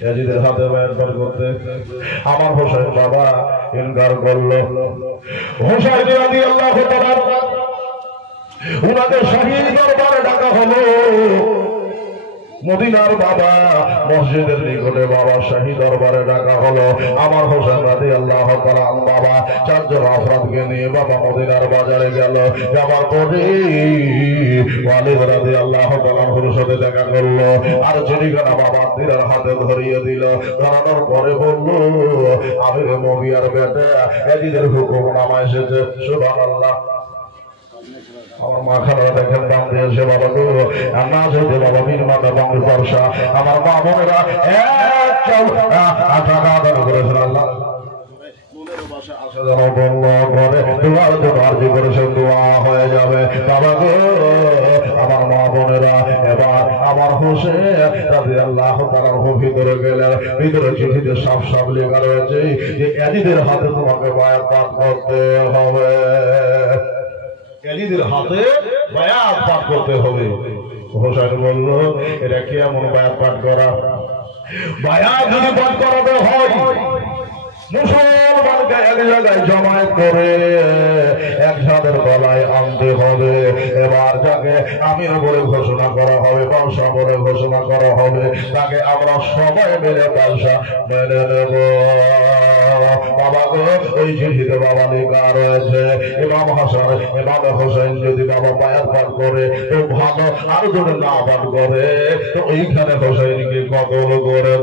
ইয়াজিদের হাতে একবার করতে আমার হোসেন বাবা ইনকার করল। হোসেন রাজি আল্লাহ উনাকে শহীদ দরবারে ডাকা হলো। মদিনার বাবা, মসজিদের নিকটে বাবা, শাহী দরবারে ডাকা হলো। আমার হোসেন রাজি আল্লাহ বাবা, চারজন আফরাদকে নিয়ে বাবা মদিনার বাজারে গেল। যাবার পরে ওয়ালিদ রাজি আল্লাহ সাথে দেখা করল। আর চিঠিখানা বাবা তীরের হাতে ধরিয়ে দিল ধরানোর পরে বলল, আমির মবিয়ার বেটা এদিদের হুকুম নামা এসেছে। সুবাহ আল্লাহ আমার মা খালা দেখেন দাম দিয়েছে বাবা গো না যেতে বাবা বীর মাতা বঙ্গ বর্ষা। আমার মা বোনেরা এক টাকা আদান করেছেন আল্লাহ। হয়ে আমার মা বোনেরা এবার আমার হোসেন তাদের আল্লাহ তালার ভিতরে গেলেন। ভিতরে চিঠিতে সাফ সাফ লেখা রয়েছে যে এদিদের হাতে তোমাকে বায়াত করতে হবে। এলিদের হাতে বায়াত পাঠ করতে হবে। হোসেন বলল, এটা কি এমন বায়াত পাঠ করা? বায়াত যদি পাঠ করাতে হয় মুসলমানকে এক জায়গায় জমায়েত করে একসাথের গলায় আনতে হবে। এবার যাকে আমির বলে ঘোষণা করা হবে ব্যবসা বলে ঘোষণা করা হবে, তাকে আমরা সবাই মিলে ব্যবসা মেনে নেব। বাবা গো ওই চিঠিতে বাবা লেখা রয়েছে। ইমাম হাসান, ইমাম হোসেন যদি বাবা পায়াত পাঠ করে, তো ভালো, আর যদি না পাঠ করে, তো ওইখানে হোসেনকে কতল করে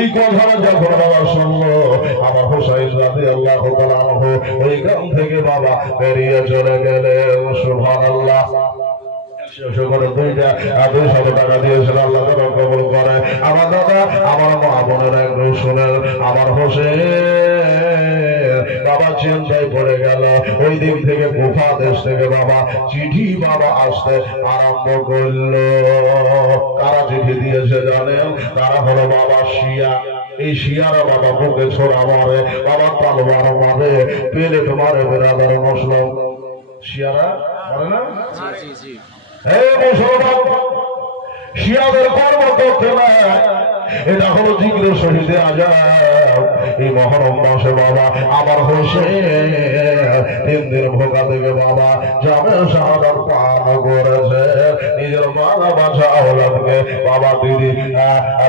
এই কথাটা যখন বাবা শুনলো, আমার হোসাইন রাতে আল্লাহ তাআলা ওই গ্রাম থেকে বাবা বেরিয়ে চলে টাকা দিয়েছিল আল্লাহ আমার দাদা বাবা চিন্তায় পড়ে গেল ওই দিক থেকে গুফা দেশ থেকে বাবা চিঠি বাবা আসতে আরম্ভ করল কারা চিঠি দিয়েছে জানেন তারা হলো বাবা শিয়া এই শিয়ারা বাবা বুকে ছোড়া মারে বাবা তালবার মারে পেলেট মারে বেরাদার মুসলিম শিয়ারা মারে না এই মুসলমান শিয়াদের কর্ম করতে না। এটা হলো জিগ্র শহীদে আজাব এই মহরম মাসে বাবা আমার হোসেন তিন দিন ভোকা থেকে বাবা। জামে শাহাদার পান করেছে। নিজের মালা বাছা ওলাদকে বাবা দিদি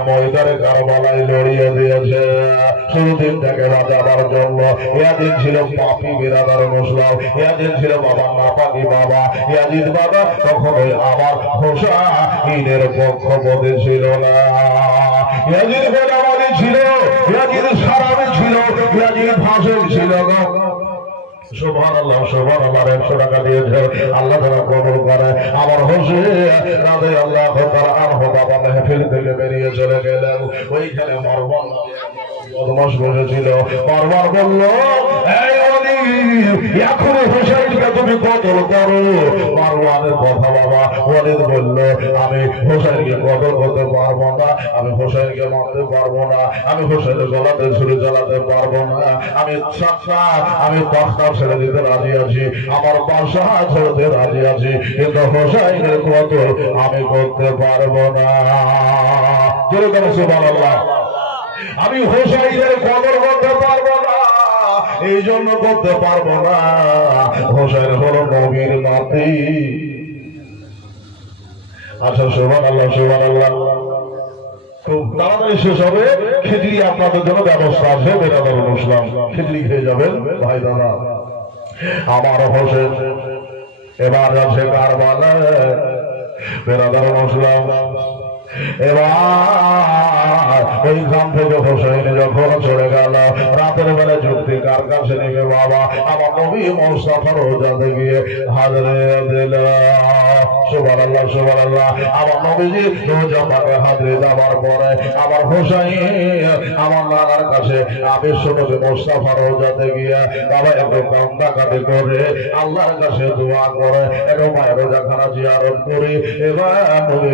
ময়দারে কারবালায় লড়িয়ে দিয়েছে। শুরু দিনটাকে বাজাবার জন্য। ইয়াদিন ছিল পাপি বিরাদার মুসলাম ইয়াদিন ছিল বাবা নাপাকি বাবা। ইয়াদিন বাবা কখনোই আমার হোসাইনের পক্ষপদে ছিল না। ইয়াজিদ বেনামাজি ছিল, ইয়াজিদ সারাবি ছিল, ইয়াজিদ ফাসেক ছিল গো। সুবহানাল্লাহ সুবহানাল্লাহ 100 টাকা দিয়েছে। আল্লাহ তাআলা কবুল করে। আমার হোসে রাতে আল্লাহ তাআলা বাবা মাহফিল থেকে বেরিয়ে চলে গেলেন। ওইখানে মারওয়ান বদমাশ বসেছিল। মারওয়ান বলল এখন হোসেনকে তুমি কতল করো? মারওয়ানের কথা বাবা, ওয়ালিদ বলল, আমি হোসেনকে কতল করতে পারব না, আমি হোসেনকে মারতে পারব না, আমি হোসেনের গলাতে ছুরি চালাতে পারব না। আমি আমি তখতা ছেড়ে দিতে রাজি আছি, আমার বাসা ছেড়ে রাজি আছি, কিন্তু হোসেনের কতল আমি করতে পারব না। যেরকম সুবহানাল্লাহ। আমি হোসাইনের কদর করতে পারব না। এই জন্য করতে পারব না। হোসাইন হলো নবীর নাতি। আচ্ছা সোমান আল্লাহ সোমান আল্লাহ খুব তাড়াতাড়ি শেষ হবে। খিচড়ি আপনাদের জন্য ব্যবস্থা আছে বেরাদার মুসলাম খিচড়ি খেয়ে যাবেন, ভাই দাদা। আমার হোসেন, এবার আছে কারবালায়। বেরাদার মুসলাম নেবে আমার নবী মোস্তাফার আমার নবীজি রোজা কাছে, আমি শুনবি মোস্তাফা রোজাতে গিয়ে বাবা একটু কাটি করে আল্লাহর কাছে দোয়া করে একটু মায়ের রোজাখানা জিয়ারত করে। নবী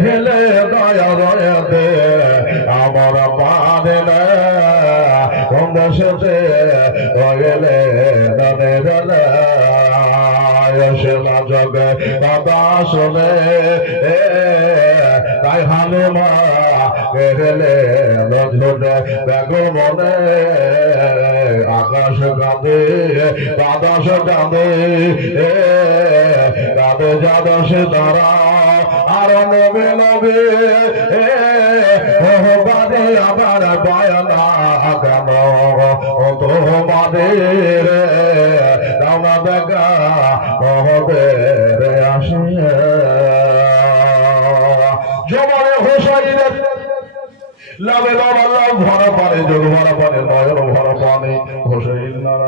ঢেলে দয়া দয়াতে আমার পারে না বসতে রগলে ননেরলা সেবা জগে, বাবা শোনে। তাই হানুমা কেরলে নজরে বেগমনে আকাশ কাঁদে বাতাস কাঁদে। কাঁদে যাদশ তারা। নবে নবে বাদে আবার পায়না কেন তোমাদের রাওনা বেগা মহবের আসে জমানে হোসাইনের লাভে লাভ আল্লাহ ভরা পানে যোগ ভরা পানে, নয়ন ভরা পানে হোসাইন নানা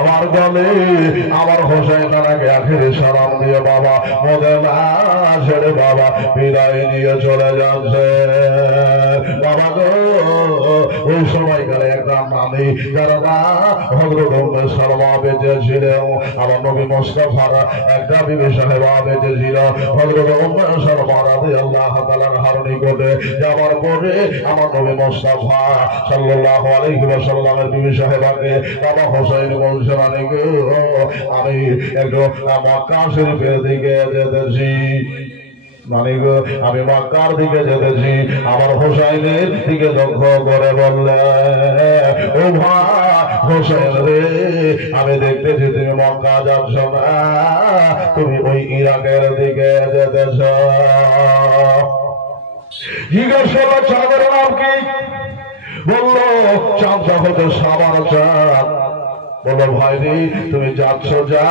আমার গলে, আমার হোসেন সালাম দিয়ে বাবা, মোদের না ছেড়ে বাবা, বিদায় নিয়ে চলে যাচ্ছে। বাবা গো, ওই সময়কালে একটা নামে যারা সালমা ছিলেন আমার নবী মোস্তফার একটা সাহেবা বেঁচে ছিল হজরত উম্মে সালমা রাদিয়াল্লাহু তাআলার হার নিকটে যাওয়ার পরে আমার নবী মোস্তফা সাল্লাল্লাহু আলাইহি ওয়াসাল্লামের বিবি সাহেবাকে বাবা বলছেন আমি একটু মক্কা শরীফের দিকে যেতেছি। মানে গো, আমি মক্কার দিকে যেতেছি। আমার হোসাইনের দিকে লক্ষ্য করে বললে ও হোসেন রে আমি দেখতেছি তুমি মক্কা যাচ্ছ না। তুমি ওই ইরাকের দিকে যেতেছ। চাঁদের নাম কি? বলল চাঁদটা হতো সাবার চাঁদ। বলো ভাই রে তুমি যাচ্ছ যা,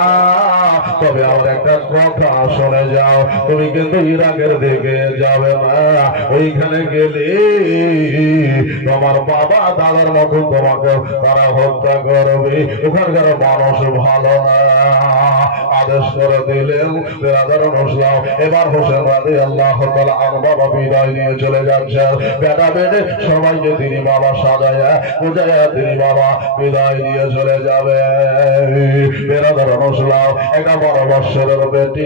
তবে আমার একটা কথা শুনে যাও। তুমি কিন্তু ইরাকের দিকে যাবে না, ওইখানে গেলে তোমার বাবা দাদার মতো তোমাকে তারা হত্যা করবে। ওখানকার মানুষ ভালো না। আদেশ করে দিলেন বেরাদারণ হোসলাম এবার হোসেন রাধে আল্লাহ বাবা বিদায় নিয়ে চলে যাচ্ছে বেটা বেটে সবাইকে তিনি বাবা সাজায়া বুঝায়া তিনি বাবা বিদায় নিয়ে চলে যাবে বেরাদার মশলা একটা বড় বৎসরের বেটি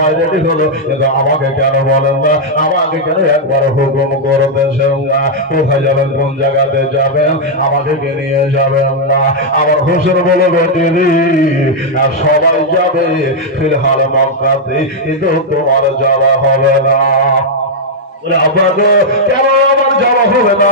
রেডি হলো কিন্তু আমাকে কেন বলেন না? আমাকে কেন একবার হুকুম করতেছেন না কোথায় যাবেন? কোন জায়গাতে যাবেন? আমাকে কে নিয়ে যাবেন না। আমার হোসেন বলে বেটি আর সবাই যাবে ফিলহাল মক্কাতে, কিন্তু তোমার যাওয়া হবে না। আব্বা কেন আমার যাওয়া হবে না?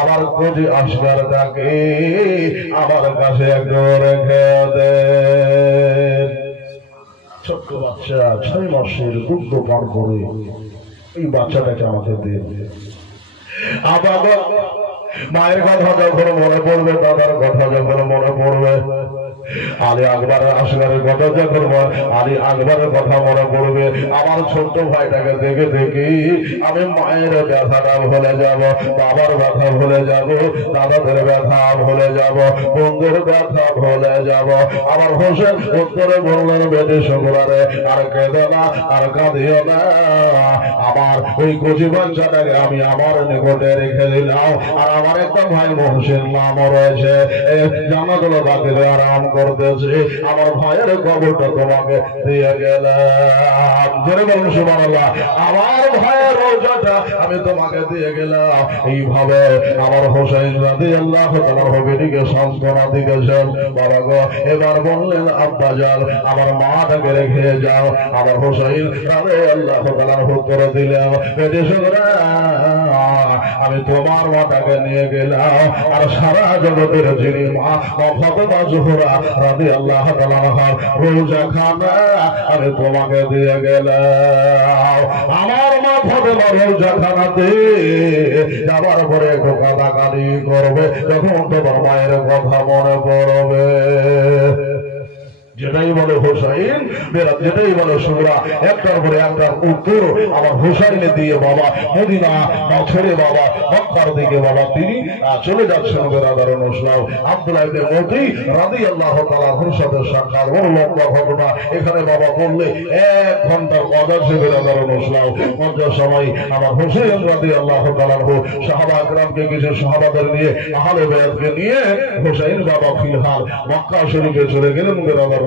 আবার খোঁজে আসবার তাকে আমার কাছে রেখে দেন ছোট্ট বাচ্চা, ছয় মাসের দুগ্ধ পান করে এই বাচ্চাটাকে আমাকে দিয়ে আবার মায়ের কথা যখন মনে পড়বে দাদার কথা যখন মনে পড়বে আলী আকবরের আসগারের কথা যখন আলী আকবরের কথা মনে পড়বে। আমার ছোট্ট ভাইটাকে দেখে দেখি আমি মায়ের ব্যথাটা ভুলে যাব, বাবার ব্যথা ভুলে যাব, দাদাদের ব্যথা ভুলে যাব, বন্ধুর ব্যথা ভুলে যাব। আমার হোসেন উত্তরে বললেন, বেটে শুক্রবারে আর কেঁদে না, আর কাঁদিও না। আমার ওই কচি বাচ্চাটাকে আমি আমার নিকটে রেখে দিলাম, আর আমার একটা ভাই মহসিন নাম রয়েছে। এ জামাগুলো বাকিতে আরাম করতেছে আমার ভাইয়ের খবরটা তোমাকে দিয়ে গেলাম। জোরে বলুন আমার ভাইয়ের রোজাটা আমি তোমাকে দিয়ে গেলাম। এইভাবে আমার হোসেন রাদি আল্লাহ দিয়েছেন বাবা গো, এবার বললেন, আব্বা যান আমার মাটাকে রেখে যাও। আমার হোসেন রাদি আল্লাহ হুকুর দিলেন। বেটি শুকরা আমি তোমার মাটাকে নিয়ে গেলাম। আর সারা জগতের যিনি মা ফাতেমা জোহরা রাদি আল্লাহ রোজা খানা আমি তোমাকে দিয়ে গেলাম। আমার মা ফাতেমা রোজা খানাতে যাবার পরে একটু কাদাকাদি করবে, যখন তোমার মায়ের কথা মনে পড়বে। যেটাই বলে হোসাইন বেরাত যেটাই বলে সুরা, একটার পরে একটার উত্তর আমার হোসাইনে দিয়ে বাবা, মদিনা ছেড়ে বাবা, মক্কার দিকে বাবা, তিনি চলে যাচ্ছেন বেরাদার অনুসলাম আব্দুল্লাহ ইবনে মতি রাদিয়াল্লাহু তাআলার সাথে সাক্ষাৎ। বড় লম্বা ঘটনা। এখানে বাবা বললে, এক ঘণ্টার কথা সে বেরাদার অনুসলাম মধ্যে সময় আমার হোসেন রাদিয়াল্লাহু তাআলার সাহাবা একরামকে কিছু সাহাবাদের নিয়ে, আহলে বেয়াতকে নিয়ে হোসেন বাবা ফিলহাল মক্কা শরীফে চলে গেলেন বেরাদার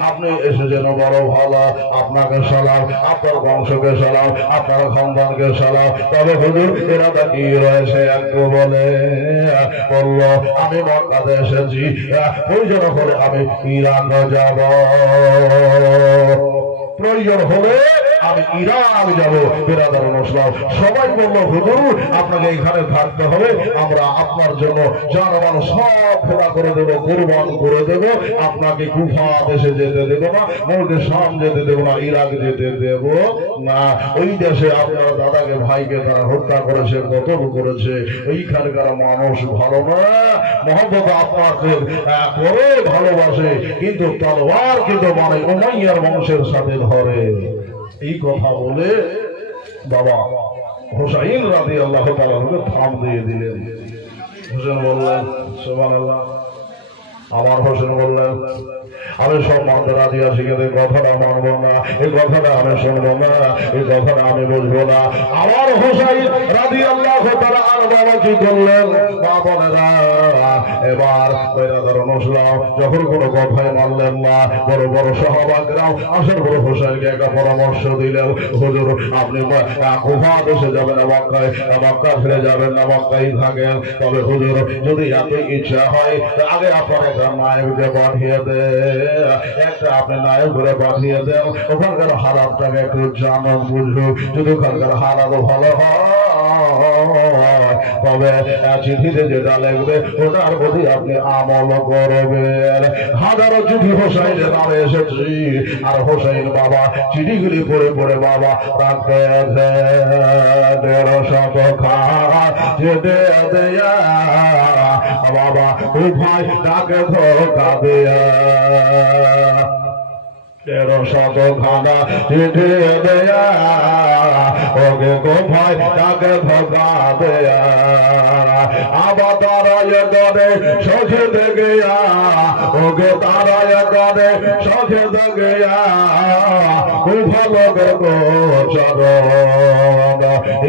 আপনি এসে যেন বড় ভালো। আপনাকে সালাম, আপনার বংশকে সালাম, আপনার খানদানকে সালাম। তবে হুজুর এরা কি রয়েছে একটু বলে। বলল, আমি মক্কাতে এসেছি। প্রয়োজন হলে আমি ইরান যাব। প্রয়োজন হলে আমি ইরান যাব। বেরাদার মুসলাম সবাই বলল, হুজুর, আপনাকে এখানে থাকতে হবে। আমরা আপনার জন্য জানবান সব ফেরা করে দেব, কোরবান করে দেব। আপনাকে কুফা দেশে যেতে দেব না মোটে শাম যেতে দেব না, ইরাক যেতে দেব না। ওই দেশে আপনার দাদাকে, ভাইকে তারা হত্যা করেছে কতল করেছে। ওইখানকার মানুষ ভালো না। মহব্বত আপনাকে করে ভালোবাসে, কিন্তু তলোয়ার কিন্তু মানে উমাইয়ার বংশের সাথে ধরে। এই কথা বলে বাবা হোসাইন রাদি আল্লাহ তালা থাম দিয়ে দিলেন। হোসেন বললেন সোমান আল্লাহ আমার হোসেন বললেন, আমি সব আছি, কিন্তু এই কথাটা মানবো না। এই কথাটা আমি শুনব না। এই কথাটা আমি বুঝব না। আমার হোসাইন রাজি আল্লাহ তালা আর বাবা কি করলেন মা বোনেরা, এবার বেরাদার মুসলাম যখন কোনো কথাই মানলেন না, বড় বড় সহবাগরাও আসেন বড় হোসেনকে একটা পরামর্শ দিলেন, হুজুর, আপনি কুফা দেশে যাবেন মক্কায় মক্কা ফিরে যাবেন না মক্কাই থাকেন। তবে হুজুর, যদি এত ইচ্ছা হয় আগে আপনার একটা দে ওখানকার হারাতটাকে একটু জানো বুঝুক যদি ওখানকার হারাত ভালো হয়। তবে চিঠিতে যেটা লিখবে, ওটার প্রতি আপনি আমল করবেন। হাজারো চিঠি হোসাইনের নামে এসেছি। আর হোসাইন বাবা, চিঠিগুলি পড়ে পড়ে বাবা রাখতে শত দেয়া। বাবা উভয় তাকে ধোকা দেয়া। তেরো শত খানা চিঠি দেয়া, ওকে কোথায় তাকে ধোকা দেয়া? আবার তারায় করে সোজে গেয়া ওকে তারায় করে সোজে গেয়া উভলোকে গোচরণ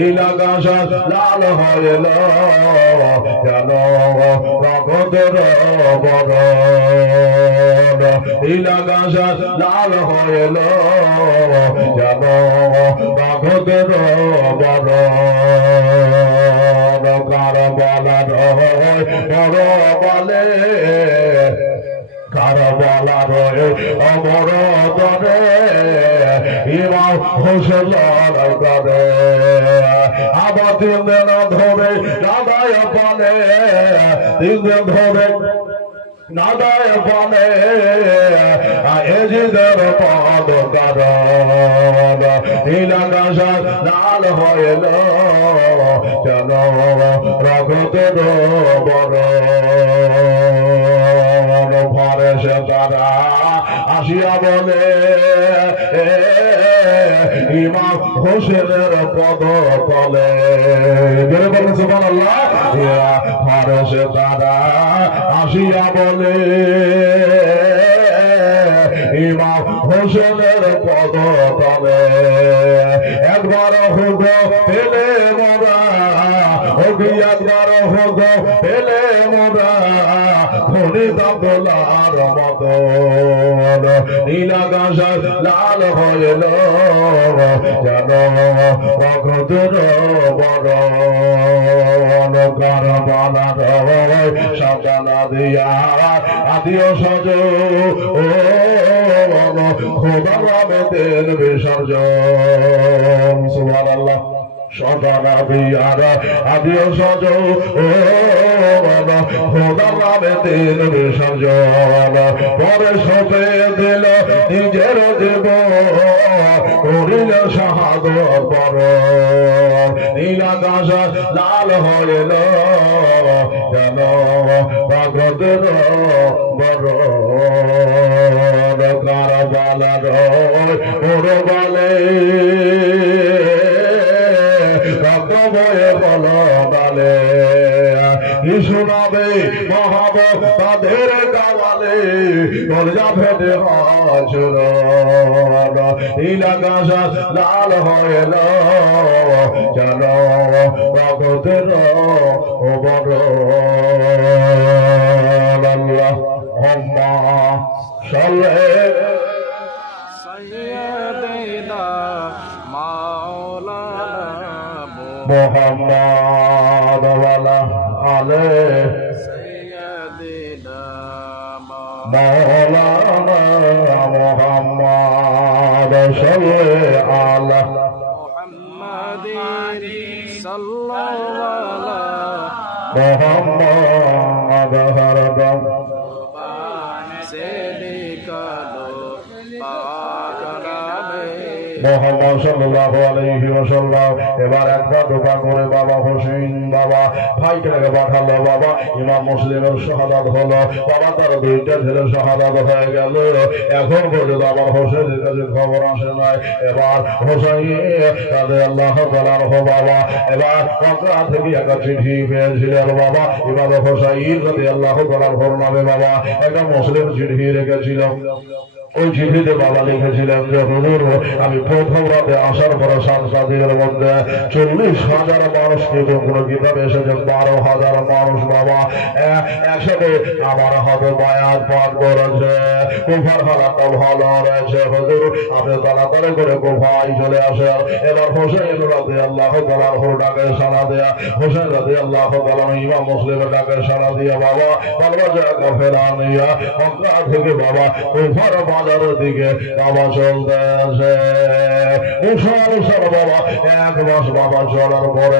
ইলাকাশ লাল হইল, কেন রগদের বরণ? ইলাকাশ লাল হইল কেন রগদের বরণ কার বলার বড় বলে কারবালা রয়ে, অমর দরে ইমাম হোসেন করে আবার তিন দিন ধরে দাদায় পানে তিন দিন ধরে নাদায় এজিদের পদ কারণ নীলাকাশা লাল হইল রঘুতের বড় ঘরে সে তারা আসিয়া বলে ইমাম হোসেনের পদ তলে জোরে বলেন, সুবহানাল্লাহ। ঘরে সে তারা আসিয়া বলে, ইমাম হোসেনের পদ তলে একবার হোক পেলে মোরা ওগি একবার হোক পেলে মোরা লাল হইল যেন কারবালার সাজানা দিয়া আদিও সজ। ও খোদা রামেদের বিসর্জন। সদানা দিয়ার আদিও সজ, ও খোদা রামেদের বিসর্জন পরে সপে দিল নিজের জীব করিল শাহাদর পর। নীলাকাশ লাল হইল, যেন ভগতের বড় কারবালার ওর বলে কি শোনাবে মহাব তাদের গাওয়ালে কলজা ফেটে হচর নীলাকাশ লাল হইল যেন ভগতের বড় আল্লাহ হম্মা সলে سيدنا مولانا عليه مولانا محمد صل على محمد صلى الله على محمد هربا এবার একবার দোকান করে বাবা হোসেন বাবা ভাইটাকে পাঠালো বাবা, ইমাম মুসলিমের শাহাদাত বাবা তার দুইটা ছেলে শাহাদাত এখন এবার তাদের আল্লাহ তাআলার হো বাবা, এবার মক্কা বাবা এবার হোসাইন রাদিয়াল্লাহু তাআলার হোর নামে বাবা, একটা মুসলিম চিঠি রেখেছিল। ওই চিঠিতে বাবা লিখেছিলেন যে, হুজুর, আমি প্রথম রাতে আসার পরে সাত সাদিকের মধ্যে চল্লিশ হাজার মানুষকে কোনো কিতাব এসেছে বারো হাজার মানুষ, বাবা। একসাথে আমার হাতে বায়াত পাঠ করেছে। কুফার হালাতটা ভালো রয়েছে, হুজুর। আপনি তাড়াতাড়ি করে কুফাই চলে আসেন। এবার হোসেন রাতে আল্লাহ তালার ডাকে সাড়া দেয়া। হোসেন রাতে আল্লাহ তালাম ইমাম মুসলিমের ডাকে সাড়া দিয়া, বাবা বাবা জায়গা ফেরা নিয়া, মক্কা থেকে বাবা, কুফার বাজারের দিকে বাবা চলতে আসে। মুসলসল বাবা এক মাস বাবা চলার পরে